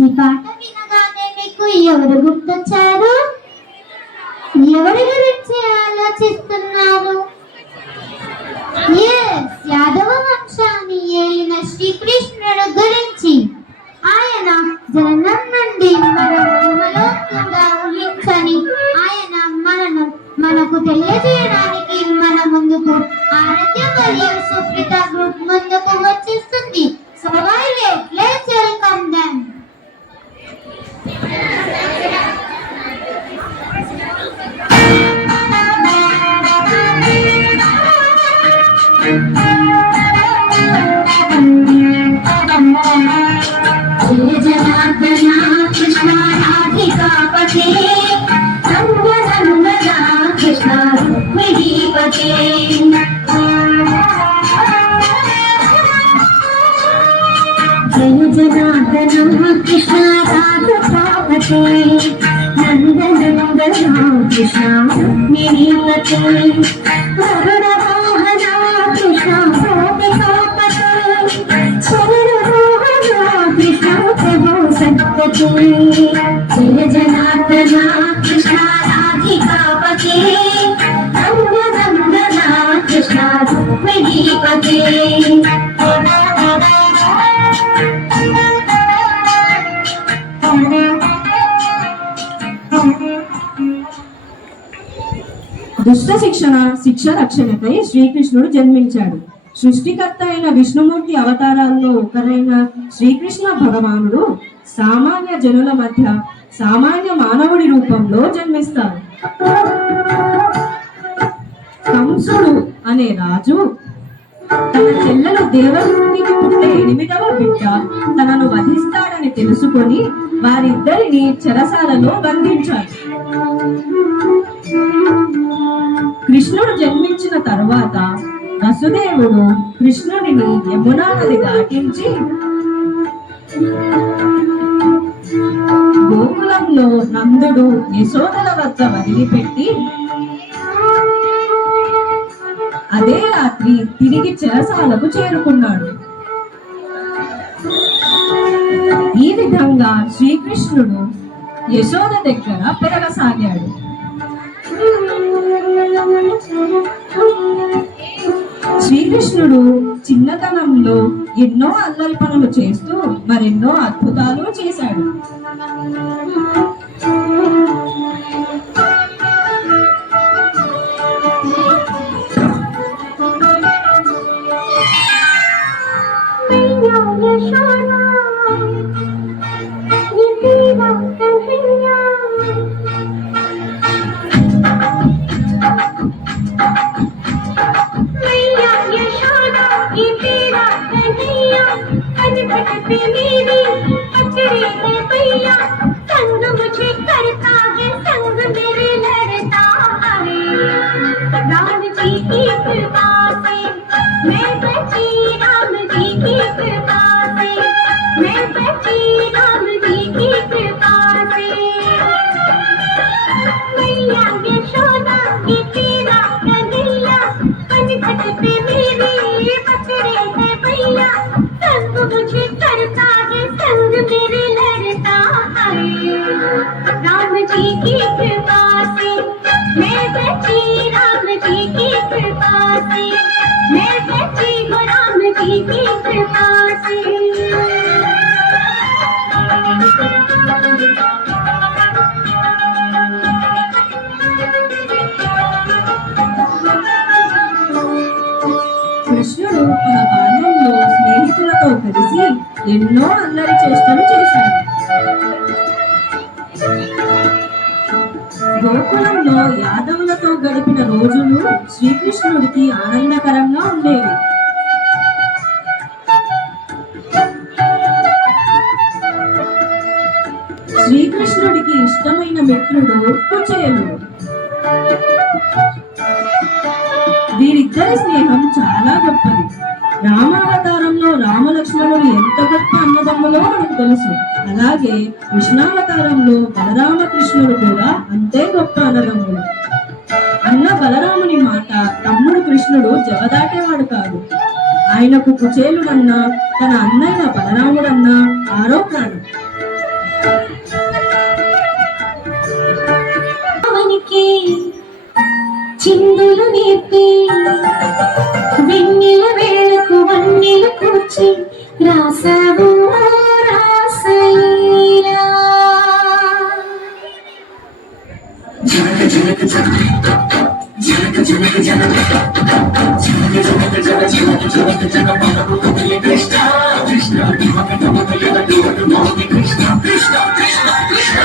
ఈ పాట వినగానే మీకు ఎవరు గుర్తొచ్చారు? ఎవరి గురించి ఆలోచిస్తున్నారు? యాదవ వంశాన్ని ఏలిన శ్రీకృష్ణుడు గురించి. ఆయన జననం నుండి మరణంలో కూడా ఊహించని ఆయన మనకు తెలియజేయడానికి మన ముందుకు ఆరోగ్య మరియు సుప్రీత గ్రూప్ ముందుకు వచ్చేస్తుంది. So let's welcome them. Janardan Krishna Radhe नंदन कृष्ण निरीपते मोहना कृष्ण कृष्ण प्रभु सत्पते जय जनार्दन कृष्ण राधिकापते नंदन कृष्ण निरीपते దుష్ట శిక్ష రక్షణకై శ్రీకృష్ణుడు జన్మించాడు. సృష్టికర్త అయిన విష్ణుమూర్తి అవతారాల్లో ఒకరైన శ్రీకృష్ణ భగవానుడు సామాన్య జనుల మధ్య సామాన్య మానవుడి రూపంలో జన్మిస్తారు. కంసుడు అనే రాజు తన చెల్లెలు దేవహూతికి పుట్టే 8వ బిడ్డ తనను వధిస్తాడని తెలుసుకొని వారిద్దరిని చెరసాలలో బంధించాడు. కృష్ణుడు జన్మించిన తరువాత వసుదేవుడు కృష్ణుడిని యమునా నది దాటించి గోకులంలో నందుడు యశోదల వద్ద వదిలిపెట్టి అదే రాత్రి తిరిగి చెరసాలకు చేరుకున్నాడు. ఈ విధంగా శ్రీకృష్ణుడు యశోద దగ్గర పెరగసాగాడు. శ్రీకృష్ణుడు చిన్నతనంలో ఎన్నో అల్లరి పనులు చేస్తూ మరెన్నో అద్భుతాలు చేశాడు. కృష్ణుడు తన బాల్యంలో స్నేహితులతో కలిసి ఎన్నో అల్లరి చేష్టలు చేశాడు. గోకులంలో యాదవులతో గడిపిన రోజులు శ్రీకృష్ణుడికి ఆనందకరంగా ఉండేవి. శ్రీకృష్ణుడికి ఇష్టమైన మిత్రుడు కుచేలుడు. వీరిద్దరి స్నేహం చాలా గొప్పది. రామావతారంలో రామలక్ష్మణుడు ఎంత గొప్ప అన్నదమ్ములో మనకు తెలుసు. అలాగే కృష్ణావతారంలో బలరామకృష్ణుడు కూడా అంతే గొప్ప అన్నదమ్ములు. అన్న బలరాముని మాట తమ్ముడు కృష్ణుడు జవదాటేవాడు కాదు. ఆయనకు కుచేలుడన్నా తన అన్నయ్య బలరాముడన్నా ఆరో ప్రాణం. చిందులు నేర్పి వెన్నెల వేళకు వన్నెలు కూర్చి రాసావు రాసలీలా. జనక జనక జనక జనక జనక జనక జనక జనక జనక జనక కృష్ణ కృష్ణ కృష్ణ కృష్ణ కృష్ణ కృష్ణ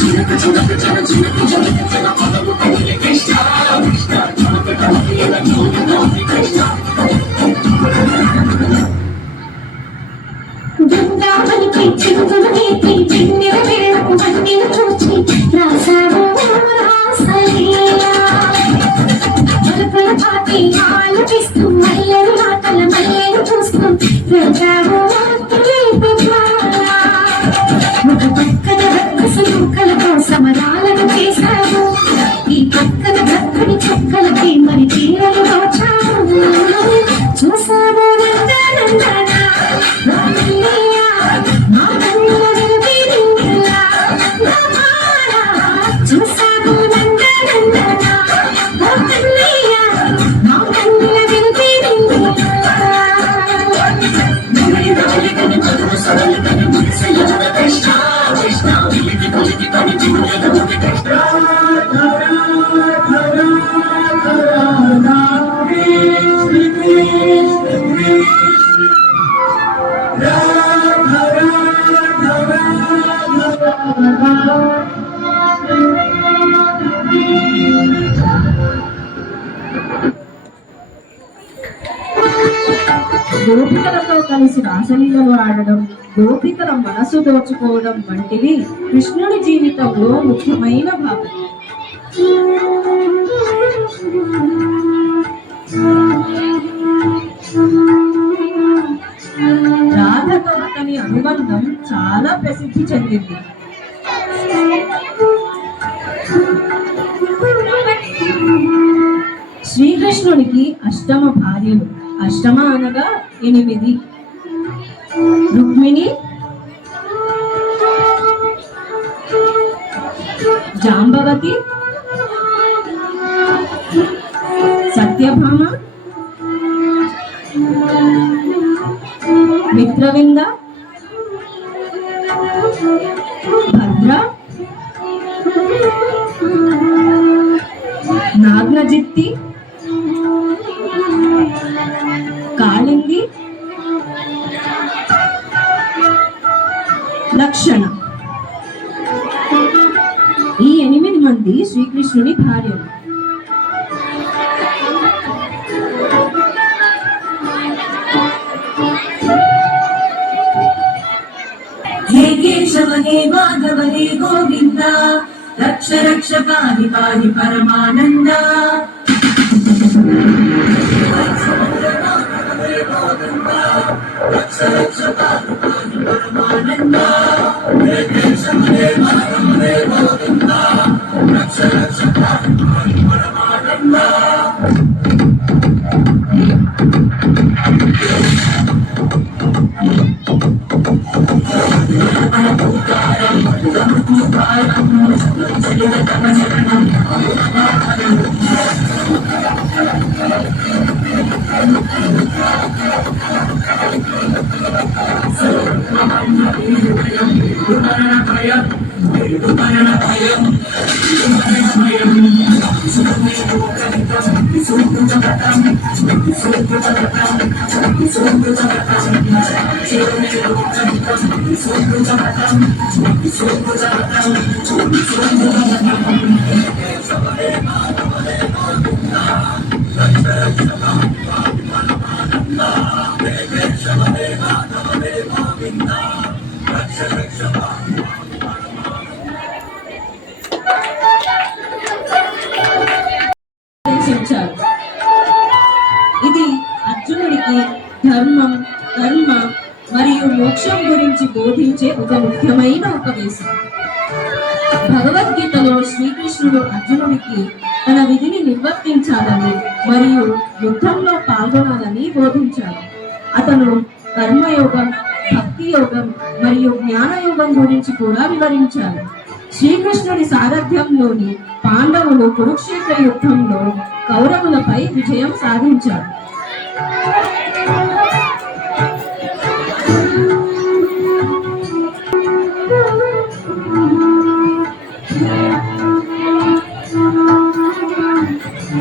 జనక జనక జనక జనక జనక కృష్ణ బృందావనికి చిందులు నేర్పి వెన్నెల వేళకు వన్నెలు చూచి రాసావు రాసలీలా. పలుకుల పాటి ఆలోచిస్తూ మల్లెలు మాటల మల్లెలు చూస్తూ రాసావు ఒక పక్కన రక్కసులు కలతో సమరాలను చేశావు. ఈ పక్కన భక్తుడి చుక్కలకి మరి చీరలు దోచావు. చూసావు నందనందన మా కన్నుల వెలుగు నిండులా నా మాల. చూసావు నందనందన మా కన్నయ్య మా కన్నుల వెలుగు నిండులా. కృష్ణ కృష్ణ కృష్ణ గోపికలతో కలిసి రాసలీలలు ఆడడం, గోపికల మనసు దోచుకోవడం వంటివి కృష్ణుడి జీవితంలో ముఖ్యమైన భాగం. రాధతో అతని అనుబంధం చాలా ప్రసిద్ధి చెందింది. శ్రీకృష్ణునికి అష్టమ భార్యలు. అష్టమ అనగా 8. రుక్మిణి, జాంబవతి, సత్యభామ, మిత్రవింద, భద్ర, నాగ్నజిత్తి, కాళింది, లక్షణ. ఈ 8 మంది శ్రీకృష్ణుని భార్యలు. హే కేశవ హే మాధవ హే గోవింద రక్ష రక్ష పారి పారి పరమానంద. రక్ష రక్ష పారి పారి పరమానంద. హే కేశవ హే మాధవ హే గోవింద రక్ష రక్ష పారి పారి పరమానంద. బోధించారు. ఇది అర్జునుడికి ధర్మం, కర్మ మరియు మోక్షం గురించి బోధించే ఒక ముఖ్యమైన ఉపదేశం. భగవద్గీతలో శ్రీకృష్ణుడు అర్జునుడికి తన విధిని నిర్వర్తించాలని మరియు యుద్ధంలో పాల్గొనాలని బోధించాడు. అతను కర్మయోగం, భక్తి యోగం మరియు జ్ఞానయోగం గురించి కూడా వివరించాడు. శ్రీకృష్ణుడి సారథ్యంలోని పాండవులు కురుక్షేత్ర యుద్ధంలో కౌరవులపై విజయం సాధించారు.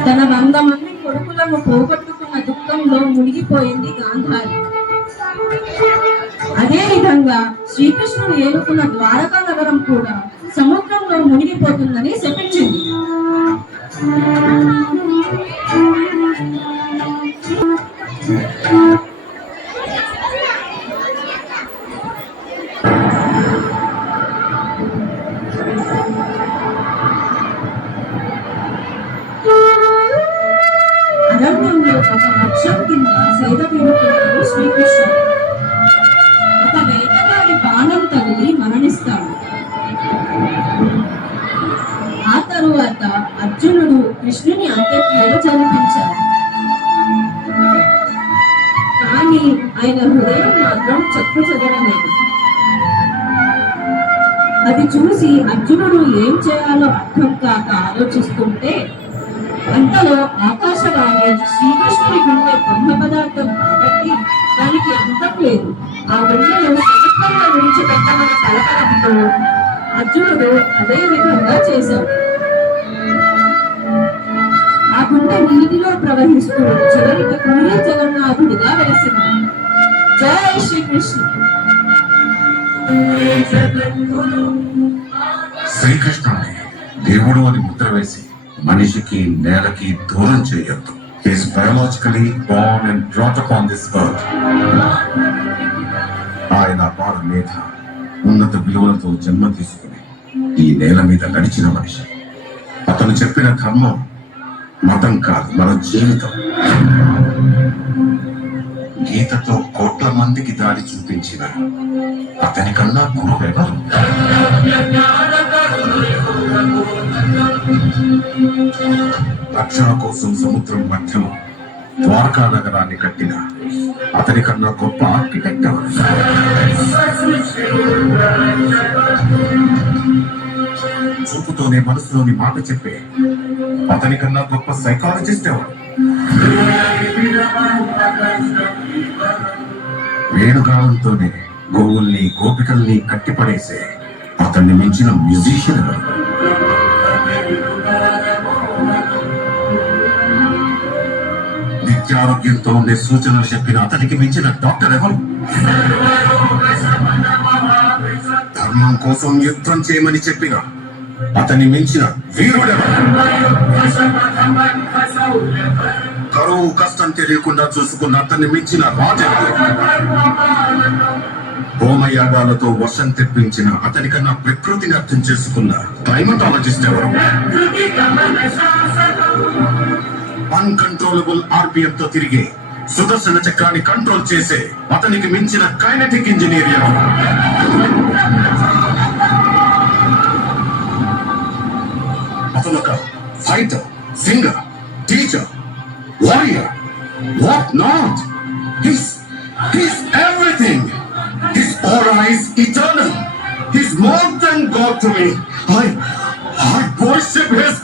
తన 100 మంది కొడుకులను పోగొట్టుకున్న దుఃఖంలో మునిగిపోయింది గాంధారి. అదే విధంగా శ్రీకృష్ణుడు ఏలుకున్న ద్వారకా నగరం కూడా సముద్రంలో మునిగిపోతుందని శపించింది. అరణ్యంలో ఒక వృక్షం కింద సేద తీరుతున్నాడు శ్రీకృష్ణుడు. ఒక వేటగాడి బాణం తగిలి మరణిస్తాడు. ఆ తరువాత అర్జునుడు కృష్ణుని అంత్యక్రియలు జరిపించాడు. కానీ ఆయన హృదయం మాత్రం చెక్కు చెదరలేదు. అది చూసి అర్జునుడు ఏం చేయాలో అర్థం కాక ఆలోచిస్తుంటే అంతలో ఆకాశవాణి శ్రీకృష్ణుడి గుండె బ్రహ్మ పదార్థం కాబట్టి దానికి అంతం లేదు. ఆ గుండెను సముద్రంలో విడిచిపెట్టమని పలకడంతో అర్జునుడు అదే విధంగా చేశాడు. ఆ గుండె నీటిలో ప్రవహిస్తూ చివరికి పూరి జగన్నాథుడిగా వెలిసింది. జై శ్రీకృష్ణ. శ్రీకృష్ణుడిని దేవుడు అని ముద్ర వేసి మనిషికి నేలకి దూరం చేయొద్దు. He is biologically born and brought upon this earth. ఆయన అపార మేధ, ఉన్నత విలువలతో జన్మ తీసుకుని ఈ నేల మీద నడిచిన మనిషి. అతను చెప్పిన ధర్మం మతం కాదు, మన జీవితం. గీతతో కోట్ల మందికి దారి చూపించిన అతని కన్నా గురువెవరు? రక్షణ కోసం సముద్రం మధ్యలో ద్వారకా నగరాన్ని కట్టిన అతని కన్నా గొప్ప ఆర్కిటెక్ట్ ఎవరు? చూపుతోనే మనసులోని మాట చెప్పే అతని కన్నా గొప్ప సైకాలజిస్ట్ ఎవరు? వేణుగానంతోనే గోవుల్ని గోపికల్ని కట్టిపడేసే అతన్ని మించిన మ్యూజిషియన్ ఎవరు? నిత్యారోగ్యంతో ఉండే సూచనలు చెప్పిన అతనికి మించిన డాక్టర్ ఎవరు? ధర్మం కోసం యుద్ధం చేయమని చెప్పిన అతన్ని మించిన వీరుడెవరు? కరువు కష్టం తెలియకుండా చూసుకున్న అతన్ని మించిన రాజెవరు? హోమయాగాలతో వర్షం తెప్పించిన అతని కన్నా ప్రకృతిని అర్థం చేసుకున్న క్లైమటాలజిస్ట్ ఎవరు? అన్కంట్రోలబుల్ ఆర్పిఎం తో తిరిగే సుదర్శన చక్రాన్ని కంట్రోల్ చేసే అతనికి మించిన కైనెటిక్ ఇంజనీర్ ఎవరు? అతను ఒక fighter, singer, teacher, warrior, what not. He's everything. His aura is eternal. He's more than God to me. I worship his